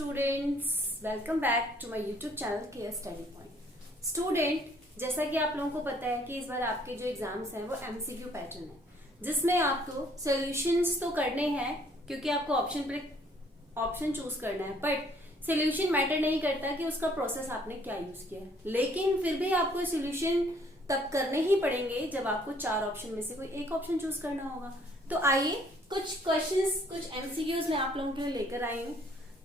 Students, welcome back to my YouTube channel care study point. Student, जैसा कि आप लोगों को पता है कि इस बार आपके जो एग्जाम्स हैं वो एमसीक्यू पैटर्न है, जिसमें आपको सॉल्यूशंस तो करने हैं क्योंकि आपको ऑप्शन चूज करना है, बट सॉल्यूशन मैटर नहीं करता कि उसका प्रोसेस आपने क्या यूज किया है। लेकिन फिर भी आपको सॉल्यूशन तब करने ही पड़ेंगे जब आपको चार ऑप्शन में से कोई एक ऑप्शन चूज करना होगा। तो आइए कुछ क्वेश्चंस, कुछ एमसीक्यूज मैं आप लोगों के लिए लेकर आई हूँ,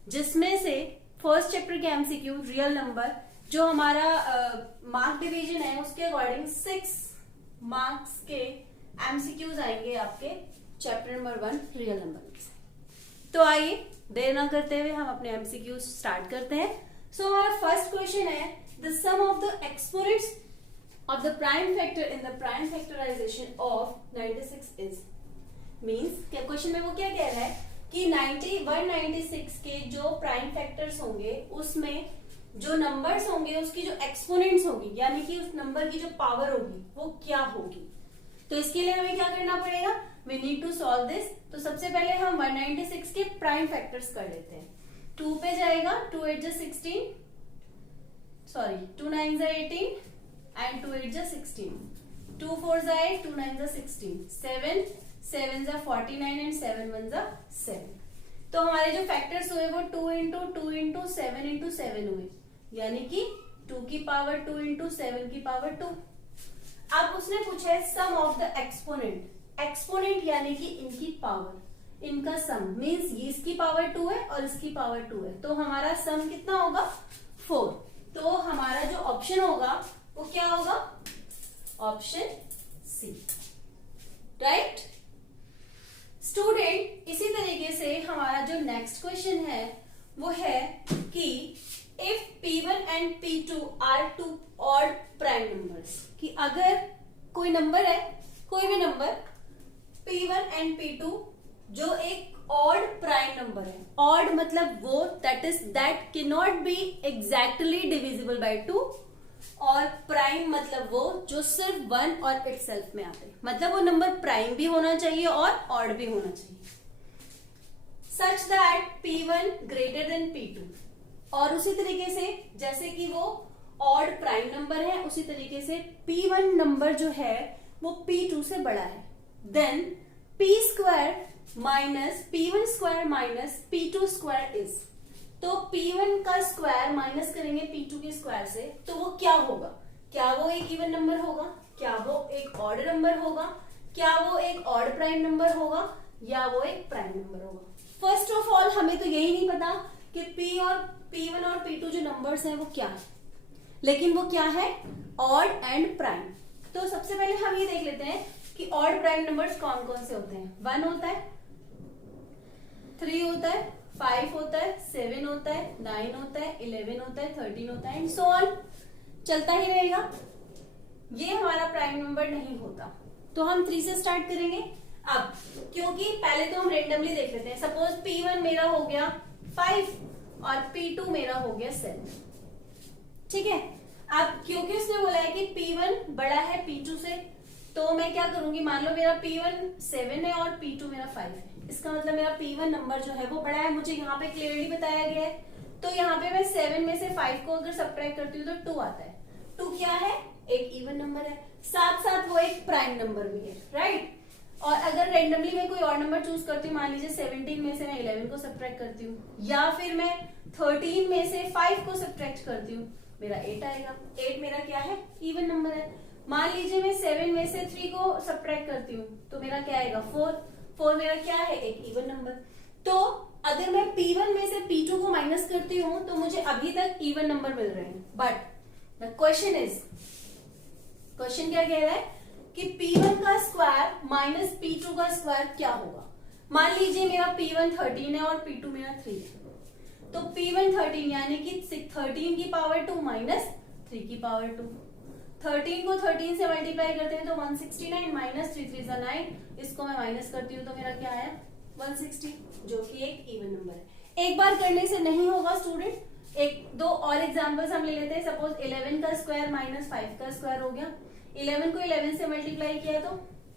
जिसमें से फर्स्ट चैप्टर के एमसीक्यू रियल नंबर, जो हमारा मार्क डिवीजन है उसके अकॉर्डिंग 6 मार्क्स के एमसीक्यूज आएंगे आपके चैप्टर नंबर 1 रियल नंबर में से। तो आइए देर ना करते हुए हम अपने एमसीक्यू स्टार्ट करते हैं। सो हमारा फर्स्ट क्वेश्चन है, the sum of the exponents of the prime factor in the prime factorization of 96 is means क्या क्वेश्चन में वो क्या कह रहा है कि 196 के जो प्राइम फैक्टर्स होंगे उसमें जो नंबर्स होंगे उसकी जो एक्सपोनेंट्स होगी, यानी कि उस नंबर की जो पावर होगी वो क्या होगी। तो इसके लिए हमें क्या करना पड़ेगा, we need to solve this. तो सबसे पहले हम 196 के प्राइम फैक्टर्स कर लेते हैं। 2 पे जाएगा, 2 8 16, सॉरी 2 9 18 and 2 8 16, 2 4 8, 2 9 16, 7 7 49 and 7 1 7। तो हमारे जो फैक्टर्स हुए वो 2 इंटू 2 इंटू 7 इंटू 7 हुए, यानी कि 2 की पावर 2 इंटू 7 की पावर 2। अब उसने पूछा है सम ऑफ द एक्सपोनेंट। एक्सपोनेंट यानी कि इनकी पावर, इनका सम मीन्स ये इसकी पावर 2 है और इसकी पावर 2 है, तो हमारा सम कितना होगा 4। तो हमारा जो ऑप्शन होगा वो क्या होगा, ऑप्शन सी, राइट। स्टूडेंट, इसी तरीके से हमारा जो नेक्स्ट क्वेश्चन है वो है कि if P1 and P2 are two odd prime numbers, कि अगर कोई नंबर है, कोई भी नंबर P1 एंड P2 जो एक ऑड प्राइम नंबर है, ऑड मतलब वो that can not B exactly divisible by 2, और प्राइम मतलब वो जो सिर्फ 1 और इटसेल्फ में आते हैं, मतलब वो नंबर प्राइम भी होना चाहिए और ऑड भी होना चाहिए, such that P1 greater than P2। और उसी तरीके से जैसे कि वो ऑड प्राइम नंबर है, उसी तरीके से P1 नंबर जो है वो P2 से बड़ा है, then P² minus P1 square minus P2 square is. तो P1 का स्क्वायर माइनस करेंगे P2 के स्क्वायर से, तो वो क्या होगा, क्या वो एक इवन नंबर होगा, क्या वो एक ऑड नंबर होगा, क्या वो एक ऑड प्राइम नंबर होगा, या वो एक प्राइम नंबर होगा। फर्स्ट ऑफ ऑल हमें तो यही नहीं पता कि P1 और P2 जो नंबर्स हैं वो क्या है, लेकिन वो क्या है, ऑड एंड प्राइम। तो सबसे पहले हम ये देख लेते हैं कि ऑड प्राइम नंबर्स कौन कौन से होते हैं। 1 होता है, 3 होता है, 5 होता है, 7 होता है, 9 होता है, 11 होता है, 13 होता है, एंड सो ऑन, चलता ही रहेगा। ये हमारा प्राइम नंबर नहीं होता, तो हम 3 से स्टार्ट करेंगे। अब क्योंकि पहले तो हम रेंडमली देख लेते हैं, सपोज P1 मेरा हो गया 5 और P2 मेरा हो गया 7, ठीक है। अब क्योंकि उसने बोला है कि P1 बड़ा है P2 से, तो मैं क्या करूंगी, मान लो मेरा P1 7 है और P2 मेरा 5 है, इसका मतलब मेरा P1 नंबर जो है वो बड़ा है, मुझे यहाँ पे क्लियरली बताया गया है। तो यहाँ पे मैं 7 में से 5 को अगर सब्ट्रैक्ट करती हूँ तो 2 आता है। 2 क्या है, एक इवन नंबर है, साथ साथ वो एक प्राइम नंबर भी है, राइट। और अगर रेंडमली मैं कोई और नंबर चूज करती हूँ, मान लीजिए 17 में से मैं 11 को सब्ट्रैक्ट करती हूँ, या फिर मैं 13 में से 5 को सब्ट्रैक्ट करती हूँ, मेरा 8 आएगा। 8 मेरा क्या है, इवन नंबर है। मान लीजिए मैं 7 में से 3 को सब्ट्रैक्ट करती हूँ, तो मेरा क्या आएगा, 4 मेरा क्या है, एक इवन नंबर। तो अगर मैं P1 में से P2 को माइनस करती हूँ तो मुझे अभी तक इवन नंबर मिल रहे हैं, बट द क्वेश्चन क्या कह रहा है कि P1 का स्क्वायर माइनस P2 का स्क्वायर क्या होगा। मान लीजिए मेरा P1 13 है और P2 मेरा 3 है, तो P1 13 यानी कि 13 की पावर 2 माइनस 3 की पावर 2। 13 को 13 से मल्टीप्लाई करते हैं तो 169 माइनस 3 3 9, इसको मैं माइनस करती हूँ तो मेरा क्या आया 160, जो कि एक इवन नंबर है। एक बार करने से नहीं होगा स्टूडेंट, एक दो और एग्जांपल्स हम ले लेते हैं। सपोज 11 का स्क्वायर माइनस 5 का स्क्वायर हो गया, 11 को 11 से मल्टीप्लाई किया तो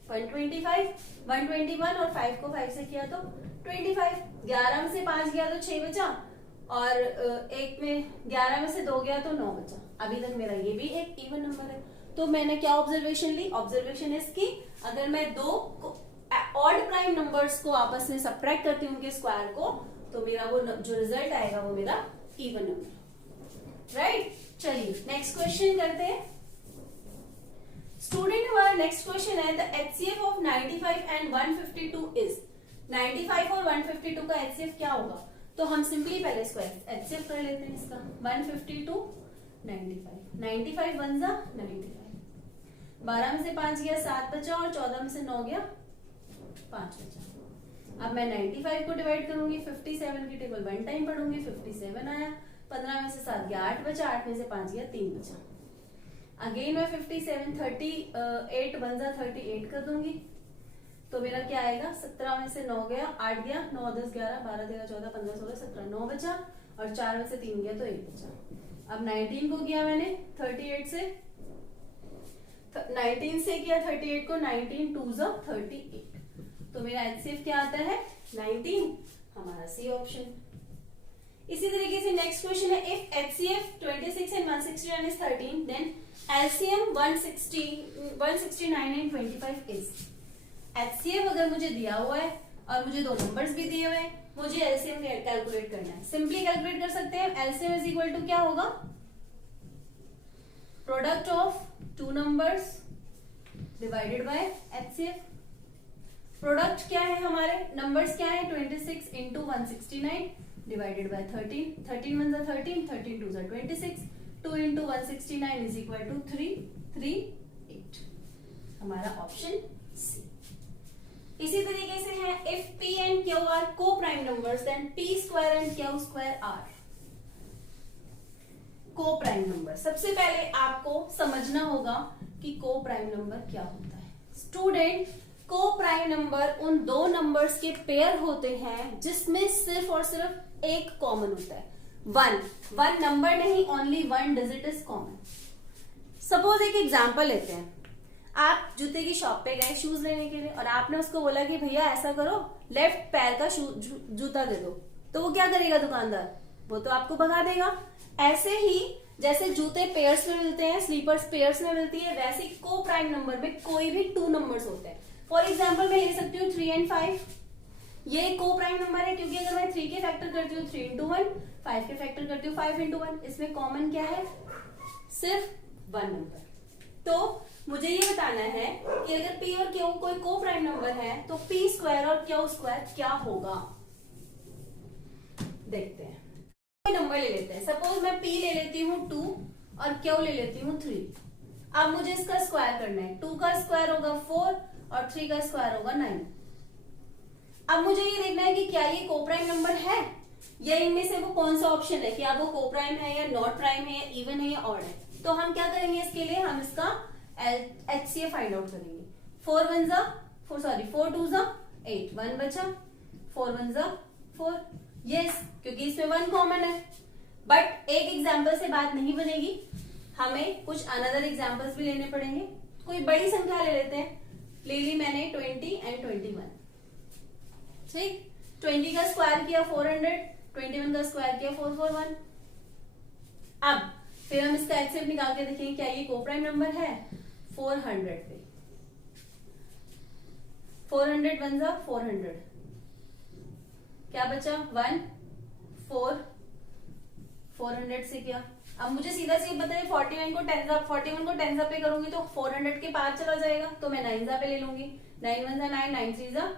125, 121 और 5 को 5 से किया तो 25, 11 में से 5 गया तो 6 बचा, और एक में 11 में से 2 गया तो 9 बचा। अभी तक मेरा ये भी एक इवन नंबर है। तो मैंने क्या ऑब्जर्वेशन ली? ऑब्जर्वेशन इसकी, अगर मैं दो ऑड प्राइम नंबर्स को आपस में सब्ट्रैक्ट करती हूँ उनके स्क्वायर को, तो मेरा वो जो रिजल्ट आएगा वो मेरा इवन नंबर, राइट। चलिए नेक्स्ट क्वेश्चन करते हैं। स्टूडेंट हमारा नेक्स्ट क्वेश्चन है the HCF of 95 and 152 is. 95 और 152 का एचसीएफ क्या होगा? तो हम सिंपली पहले इसको एचसीएफ कर लेते हैं इसका। 152 95, 95 वन जा 95, 12 में से 5 गया 7 बचा, और 14 में से 9 गया 5 बचा। अब मैं 95 को डिवाइड करूंगी 57 की टेबल 1 टाइम पढ़ूंगी, 57 आया। 15 में से 7 गया 8 बचा, 8 में से 5 गया 3 बचा। अगेन मैं 57 38 वन जा 38 कर दूंगी, तो मेरा क्या आएगा? 17 में से 9 गया 8 गया, 9 10 11 12 13 14 15 16 17 9 बचा, और 4 में से 3 गया तो 1 बचा। अब 19 को किया मैंने 38 से, 19 से किया 38 को, 19 2 जा 38, तो मेरा एचसीएफ क्या आता है? 19, हमारा सी ऑप्शन। इसी तरीके से नेक्स्ट क्वेश्चन है if HCF 26 and 169 is 13 then LCM 169 and 25 is. HCF अगर मुझे दिया हुआ है और मुझे दो नंबर्स भी दिए हुए हैं, मुझे एलसीएम कैलकुलेट करना है। सिंपली कैलकुलेट कर सकते हैं। एलसीएम इज इक्वल टू क्या होगा? Product of two numbers divided by HCF. Product क्या है हमारे? नंबर्स क्या है? 26 इंटू 169 डिवाइडेड बाय 13, 13 वन जा 13, 13 टू जा 26, 2 इंटू 169 इज इक्वल टू 3, 3 8, हमारा ऑप्शन सी। इसी तरीके से है if p and q are coprime numbers then p square and q square are coprime number. सबसे पहले आपको समझना होगा कि को प्राइम नंबर क्या होता है। स्टूडेंट, को प्राइम नंबर उन दो नंबर्स के पेयर होते हैं जिसमें सिर्फ और सिर्फ एक कॉमन होता है। वन नंबर नहीं, only one digit is common. Suppose एक एग्जांपल लेते हैं। आप जूते की शॉप पे गए शूज लेने के लिए, और आपने उसको बोला कि भैया ऐसा करो लेफ्ट पैर का जूता दे दो, तो वो क्या करेगा दुकानदार? वो तो आपको भगा देगा। ऐसे ही जैसे जूते पेयर्स में मिलते हैं, स्लीपर्स पेयर्स में मिलती है, वैसे ही को प्राइम नंबर में कोई भी टू नंबर्स होते हैं। फॉर एग्जाम्पल मैं ले सकती हूँ 3 एंड 5, ये को प्राइम नंबर है क्योंकि अगर मैं 3 के फैक्टर करती हूँ 3 इंटू 1, 5 के फैक्टर करती हूँ 5 इंटू 1, इसमें कॉमन क्या है? सिर्फ वन नंबर। तो मुझे ये बताना है कि अगर p और q कोई को प्राइम नंबर है तो p स्क्वायर और q स्क्वायर क्या होगा। देखते हैं। कोई नंबर ले लेते हैं। सपोज मैं p ले लेती हूँ 2 और q ले लेती हूँ 3। अब मुझे इसका स्क्वायर करना है। 2 का स्क्वायर होगा 4 और 3 का स्क्वायर होगा 9। अब मुझे ये देखना है कि क्या ये को प्राइम नंबर है या इनमें से वो कौन सा ऑप्शन है, कि अब वो को प्राइम है या नॉट प्राइम है या इवन है या ऑड है। तो हम क्या करेंगे इसके लिए? हम इसका एचसीएफ फाइंड आउट करेंगे। 4 2 जा 8, 1 बचा, 4 1 जा 4। यस, क्योंकि इसमें 1 कॉमन है। बट एक एग्जाम्पल से बात नहीं बनेगी, हमें कुछ अनदर एग्जाम्पल्स भी लेने पड़ेंगे। कोई बड़ी संख्या ले लेते हैं। ले ली मैंने 20 एंड 21। ठीक, 20 का स्क्वायर किया 400, 21 का स्क्वायर किया 441। अब फिर हम इसका एचसीएफ निकाल के देखेंगे क्या ये को प्राइम नंबर है। 400 पे 400 वन जा 400, क्या बचा 1 4, 400 से किया। अब मुझे सीधा सीधा बताइए 41 को 10 पे करूंगी तो 400 के पार चला जाएगा, तो मैं 9 पे ले लूंगी। 9 1 जा 9, 9 3 जा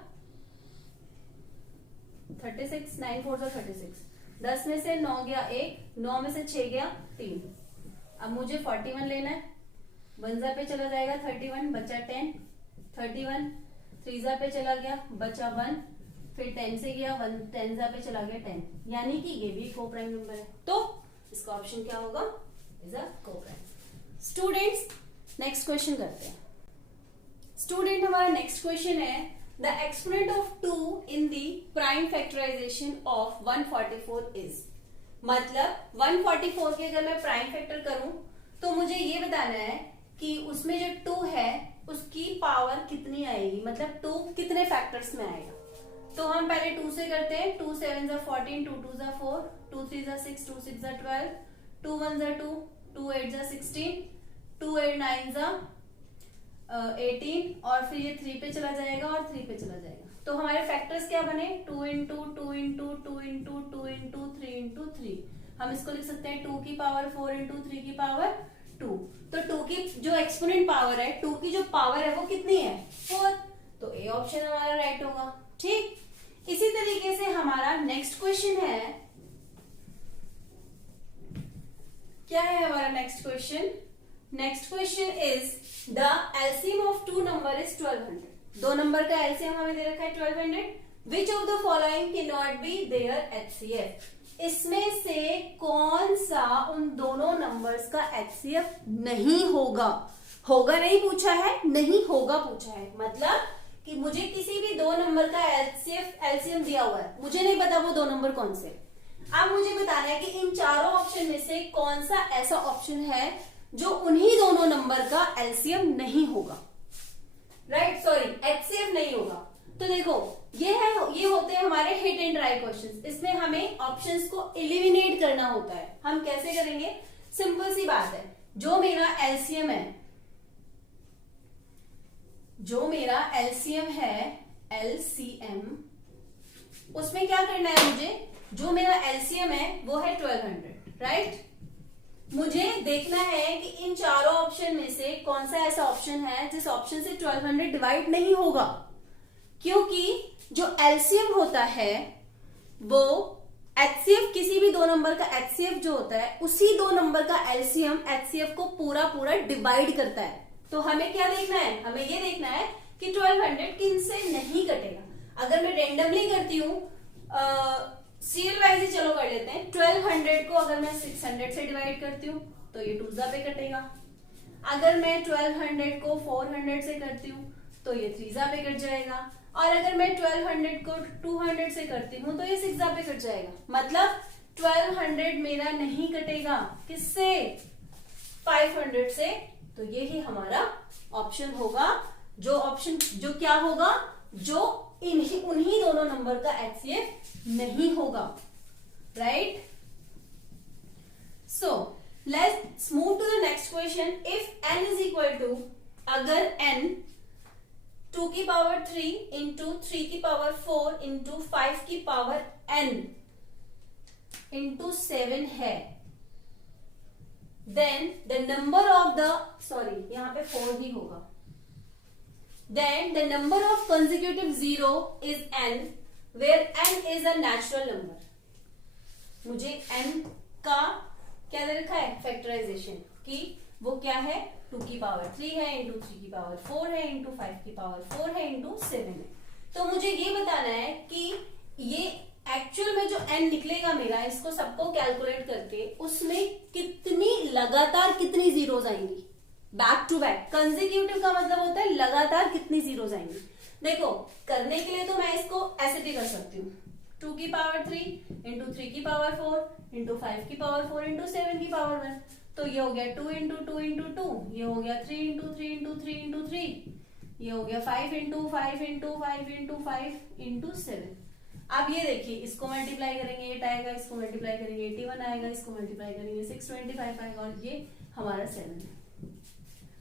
36, 9 4 जा 36। 10 में से 9 गया 1, 9 में से 6 गया 3। अब मुझे 41 लेना है। 1 जा पे चला जाएगा 31, बचा 10, 31 3 जा पे चला गया बचा 1, फिर 10 से गया 1, 10 जा पे चला गया 10, यानी कि ये भी को प्राइम नंबर है। तो इसका ऑप्शन क्या होगा? इज अ को प्राइम। स्टूडेंट्स, नेक्स्ट क्वेश्चन करते हैं। स्टूडेंट, हमारा नेक्स्ट क्वेश्चन है the exponent of 2 in the prime factorization of 144 is. मतलब 144 के अगर मैं प्राइम फैक्टर करूं तो मुझे ये बताना है कि उसमें जो 2 है उसकी पावर कितनी आएगी, मतलब 2 कितने फैक्टर्स में आएगा। तो हम पहले 2 से करते हैं। 2 7 जा 14, 2 2 जा 4, 2 3 6, 2 6 जा 12, 2 1 जा 2, 2 8 जा 16, 2 8 9 जा 18 और फिर ये 3 पे चला जाएगा और 3 पे चला जाएगा। तो हमारे फैक्टर्स क्या बने 2 into 2 into 2 into 2 into 3 into 3। हम इसको लिख सकते हैं 2 की पावर 4 इंटू 3 की पावर 2। तो 2 की जो एक्सपोनेंट पावर है 2 की जो पावर है वो कितनी है 4। तो ए ऑप्शन हमारा राइट होगा। ठीक, इसी तरीके से हमारा नेक्स्ट क्वेश्चन है, क्या है हमारा next question? Next question is the LCM of two number is 1200। दो नंबर का एलसीएम हमें दे रखा है 1200। Which of the following can not be their HCF? इसमें से कौन सा उन दोनों नंबर्स का एचसीएफ नहीं होगा? होगा नहीं पूछा है, नहीं होगा पूछा है। मतलब कि मुझे किसी भी दो नंबर का एलसीएम दिया हुआ है, मुझे नहीं पता वो दो नंबर कौन से। अब मुझे बताना है कि इन चारों ऑप्शन में से कौन सा ऐसा ऑप्शन है जो उन्हीं दोनों नंबर का एलसीएम नहीं होगा, राइट, सॉरी एचसीएफ नहीं होगा। तो देखो ये होते हैं हमारे हिट एंड ट्राई क्वेश्चंस। इसमें हमें ऑप्शंस को एलिमिनेट करना होता है। हम कैसे करेंगे? सिंपल सी बात है, जो मेरा एलसीएम है, जो मेरा एलसीएम है एलसीएम, उसमें क्या करना है मुझे? जो मेरा एलसीएम है वो है 1200, राइट। मुझे देखना है कि इन चारों ऑप्शन में से कौन सा ऐसा ऑप्शन है जिस ऑप्शन से 1200 डिवाइड नहीं होगा, क्योंकि जो एलसीएम होता है वो एचसीएफ, किसी भी दो नंबर का एचसीएफ जो होता है उसी दो नंबर का एलसीएम एचसीएफ को पूरा पूरा डिवाइड करता है। तो हमें क्या देखना है? हमें ये देखना है कि 1200 किन से नहीं कटेगा। अगर मैं रेंडमली करती हूँ, सीरियल वाइज ही चलो कर लेते हैं। 1200 को अगर मैं 600 से डिवाइड करती हूँ तो ये 2 पे कटेगा। अगर मैं 1200 को 400 से करती हूँ तो ये 3 पे कट जाएगा। और अगर मैं 1200 को 200 से करती हूँ तो ये 6 पे कट जाएगा। मतलब 1200 मेरा नहीं कटेगा किससे? 500 से। तो यही हमारा ऑप्शन होगा, जो ऑप्शन जो क्या होगा, जो उन्हीं दोनों नंबर का एचसीएफ नहीं होगा, right. So let's move to the next question. If n is equal to, अगर n 2 की पावर 3 इंटू 3 की पावर 4 इंटू 5 की पावर n इंटू 7 है, then the number of the, sorry यहां पे 4 ही होगा, then the number of consecutive zero is n, where n is a natural number. मुझे n का क्या दे रखा है? फैक्टराइजेशन, कि वो क्या है? 2 की पावर 3 है, इंटू 3 की पावर 4 है, इंटू 5 की पावर 4 है, इंटू 7 है। तो मुझे ये बताना है कि ये एक्चुअल में जो n निकलेगा मेरा, इसको सबको कैलकुलेट करके उसमें कितनी लगातार कितनी जीरोज आएंगी बैक टू बैक। कंसेक्यूटिव का मतलब होता है लगातार कितनी जीरोज आएंगी। देखो करने के लिए तो मैं इसको ऐसे भी कर सकती हूँ, 2 की पावर 3 इंटू 3 की पावर 4 इंटू 5 की पावर 4 इंटू 7 की पावर 1। तो ये हो गया 2 इंटू 2 इंटू 2, ये हो गया 3 इंटू 3 इंटू 3 इंटू 3, ये हो गया 5 इंटू 5 इंटू 5 इंटू 5 इंटू 7। अब ये देखिए, इसको मल्टीप्लाई करेंगे 8 आएगा, इसको मल्टीप्लाई करेंगे 81 आएगा, इसको मल्टीप्लाई करेंगे 625 आएगा, और ये हमारा 7 है।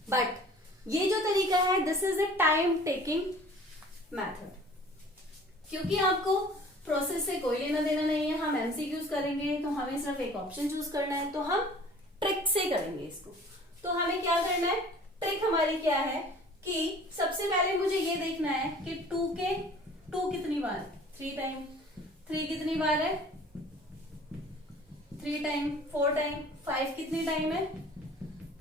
बट ये जो तरीका है, this is a time taking method, क्योंकि आपको प्रोसेस से कोई लेना देना नहीं है। हम एमसीक्यूज करेंगे तो हमें सिर्फ एक ऑप्शन चूज करना है, तो हम ट्रिक से करेंगे इसको। तो हमें क्या करना है? ट्रिक हमारी क्या है कि सबसे पहले मुझे ये देखना है कि 2 कितनी बार? 3 टाइम। 3 कितनी बार है? 3 टाइम। 4 टाइम। 5 कितनी टाइम है?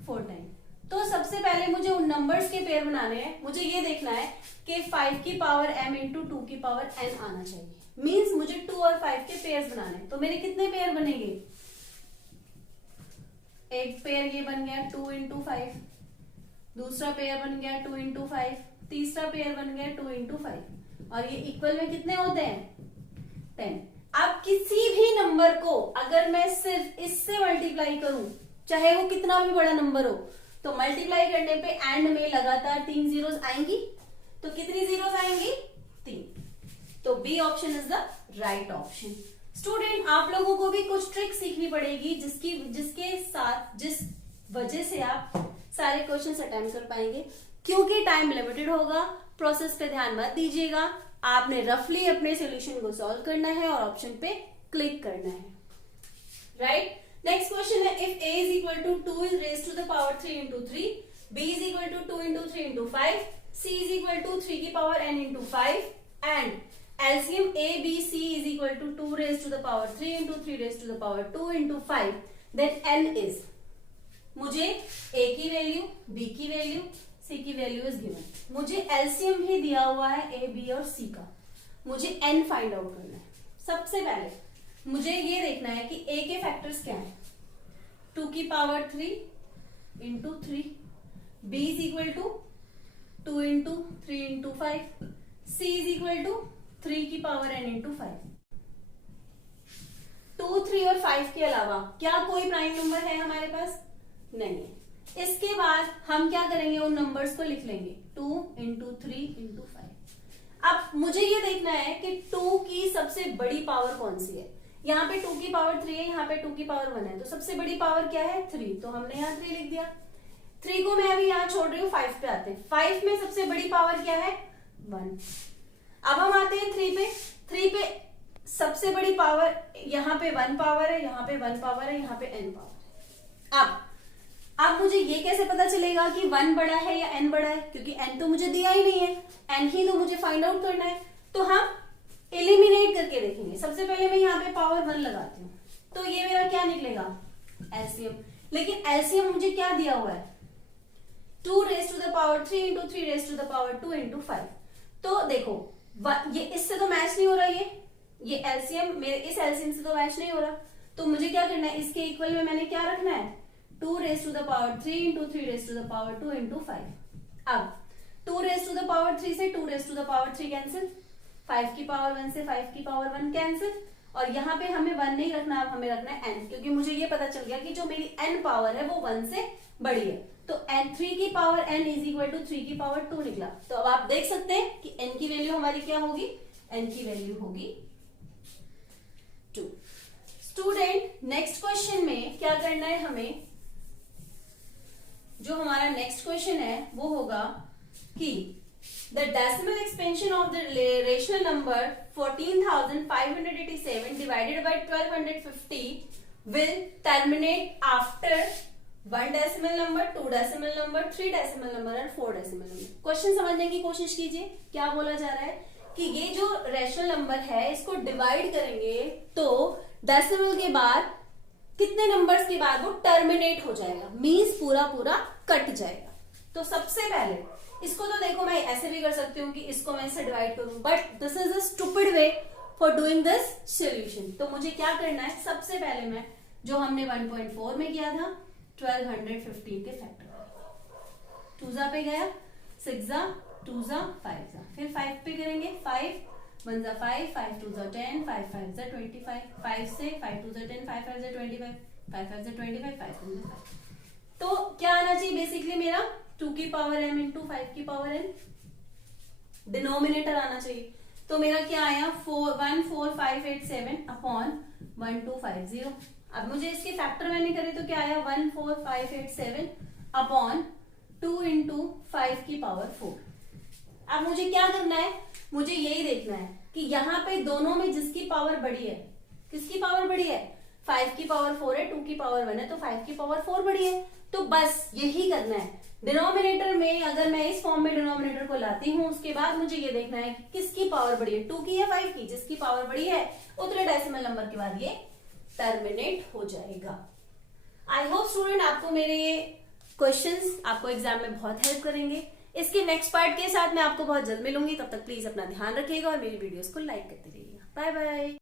4 टाइम। तो सबसे पहले मुझे उन नंबर्स के पेयर बनाने हैं। मुझे ये देखना है कि 5 की पावर m इंटू 2 की पावर n आना चाहिए। मींस मुझे 2 और 5 के पेयर्स बनाने हैं। तो मेरे कितने पेयर बनेंगे? एक पेयर ये बन गया 2 इंटू 5, दूसरा पेयर बन गया 2 इंटू 5, तीसरा पेयर बन गया 2 इंटू 5, और ये इक्वल में कितने होते हैं? 10। अब किसी भी नंबर को अगर मैं सिर्फ इससे मल्टीप्लाई करूं, चाहे वो कितना भी बड़ा नंबर हो, तो मल्टीप्लाई करने पे एंड में लगातार 3 जीरोस आएंगी। तो कितनी जीरोस आएंगी? 3। तो B option is the right option. Student, आप लोगों को भी कुछ ट्रिक सीखनी पड़ेगी जिसके साथ जिस वजह से आप सारे क्वेश्चन अटेम्प्ट कर पाएंगे। क्योंकि टाइम लिमिटेड होगा, प्रोसेस पे ध्यान मत दीजिएगा, आपने रफली अपने सॉल्यूशन को सॉल्व करना है और ऑप्शन पे क्लिक करना है, राइट। नेक्स्ट क्वेश्चन है, if a is equal to 2 is raise to the power 3 into 3, b is equal to 2 into 3 into 5, c is equal to 3 की power n into 5 and LCM a b c is equal to 2 raised to the power 3 into 3 raised to the power 2 into 5, then n is, मुझे a की value, b की value, c की value is given, मुझे LCM ही दिया हुआ है a b और c का, मुझे n फाइंड आउट करना है। सबसे पहले मुझे ये देखना है कि a के फैक्टर्स क्या है, 2 की power 3 into 3, b is equal to 2 into 3 into 5, c is equal to 3 की पावर n इंटू 5। 2, 3 और 5 के अलावा क्या कोई प्राइम नंबर है हमारे पास? नहीं है। इसके बाद हम क्या करेंगे, उन नंबर्स को लिख लेंगे 2 इंटू 3 इंटू 5। अब मुझे ये देखना है कि 2 की सबसे बड़ी पावर कौन सी है। यहाँ पे 2 की पावर 3 है, यहाँ पे 2 की पावर 1 है, तो सबसे बड़ी पावर क्या है? 3, तो हमने यहाँ 3 लिख दिया। 3 को मैं अभी यहाँ छोड़ रही हूँ, 5 पे आते हैं। 5 में सबसे बड़ी पावर क्या है? 1। अब हम आते हैं 3 पे। 3 पे सबसे बड़ी पावर, यहाँ पे 1 पावर है, यहाँ पे 1 पावर है, यहाँ पे n पावर है। अब मुझे ये कैसे पता चलेगा कि 1 बड़ा है या n बड़ा है, क्योंकि n तो मुझे दिया ही नहीं है, n ही तो मुझे फाइंड आउट करना है। तो हम एलिमिनेट करके देखेंगे। सबसे पहले मैं यहाँ पे पावर 1 लगाती हूँ, तो ये मेरा क्या निकलेगा? एलसीएम। लेकिन एलसीएम मुझे क्या दिया हुआ है? 2 raise to the power 3 into 3 raise to the power 2 into 5। तो देखो ये इससे तो मैच नहीं हो रहा, ये एलसीएम मेरे इस एलसीएम से तो मैच नहीं हो रहा, तो मुझे क्या करना है? इसके इक्वल में मैंने क्या रखना है? 2 raise to the power 3 into 3 raise to the power 2 into 5। अब 2 रेज टू द पावर 3 से 2 raise to the power 3 cancel, 5 की पावर 1 से 5 की पावर 1 कैंसिल, और यहाँ पे हमें 1 नहीं रखना, अब हमें रखना है n, क्योंकि मुझे ये पता चल गया कि जो मेरी n पावर है वो 1 से बड़ी है। तो n 3 की power n is equal to 3 की पावर 2 निकला। तो अब आप देख सकते हैं कि n की वैल्यू हमारी क्या होगी? n की वैल्यू होगी 2। स्टूडेंट, नेक्स्ट क्वेश्चन में क्या करना है हमें? जो हमारा नेक्स्ट क्वेश्चन है वो होगा कि the decimal expansion of the rational number 14,587 divided by 1250 will terminate after 1 decimal number, 2 decimal number, 3 decimal number और 4 डेसिमल नंबर। क्वेश्चन समझने की कोशिश कीजिए। क्या बोला जा रहा है कि ये जो रेशनल नंबर है इसको डिवाइड करेंगे तो डेसिमल के बाद कितने नंबर्स के बाद वो टर्मिनेट हो जाएगा, मींस पूरा पूरा कट जाएगा। तो सबसे पहले इसको तो देखो मैं ऐसे भी कर सकती हूँ कि इसको मैं इससे डिवाइड करूं, but this is a stupid way for doing this solution. तो मुझे क्या करना है? सबसे पहले मैं जो हमने 1.4 में किया था 1215 के फैक्टर 2 पे गया, 6 2 5 फिर 5 पे करेंगे, 5 1 5 5 2 10 5 5 25, 5 से 5 2 10 5 5 25, 5 5 25, 5 1 5। तो क्या आना चाहिए बेसिकली मेरा? 2 की पावर m इंटू 5 की पावर n, डिनोमिनेटर आना चाहिए। तो मेरा क्या आया? 14587 अपॉन 1250। अब मुझे इसके फैक्टर मैंने करे तो क्या आया? 14587 अपॉन 2 इंटू 5 की पावर 4। अब मुझे क्या करना है? मुझे यही देखना है कि यहाँ पे दोनों में जिसकी पावर बड़ी है, किसकी पावर बड़ी है? 5 की पावर 4 है, 2 की पावर 1 है, तो 5 की पावर 4 बड़ी है। तो बस यही करना है। डिनोमिनेटर में अगर मैं इस फॉर्म में डिनोमिनेटर को लाती हूँ, उसके बाद मुझे ये देखना है कि किसकी पावर बड़ी है, 2 की या 5 की। जिसकी पावर बड़ी है उतने डेसिमल नंबर के बाद ये टर्मिनेट हो जाएगा। आई होप स्टूडेंट आपको मेरे ये क्वेश्चंस आपको एग्जाम में बहुत हेल्प करेंगे। इसके नेक्स्ट पार्ट के साथ मैं आपको बहुत जल्द मिलूंगी। तब तक प्लीज अपना ध्यान रखिएगा और मेरी वीडियोस को लाइक करते रहिएगा। Bye bye.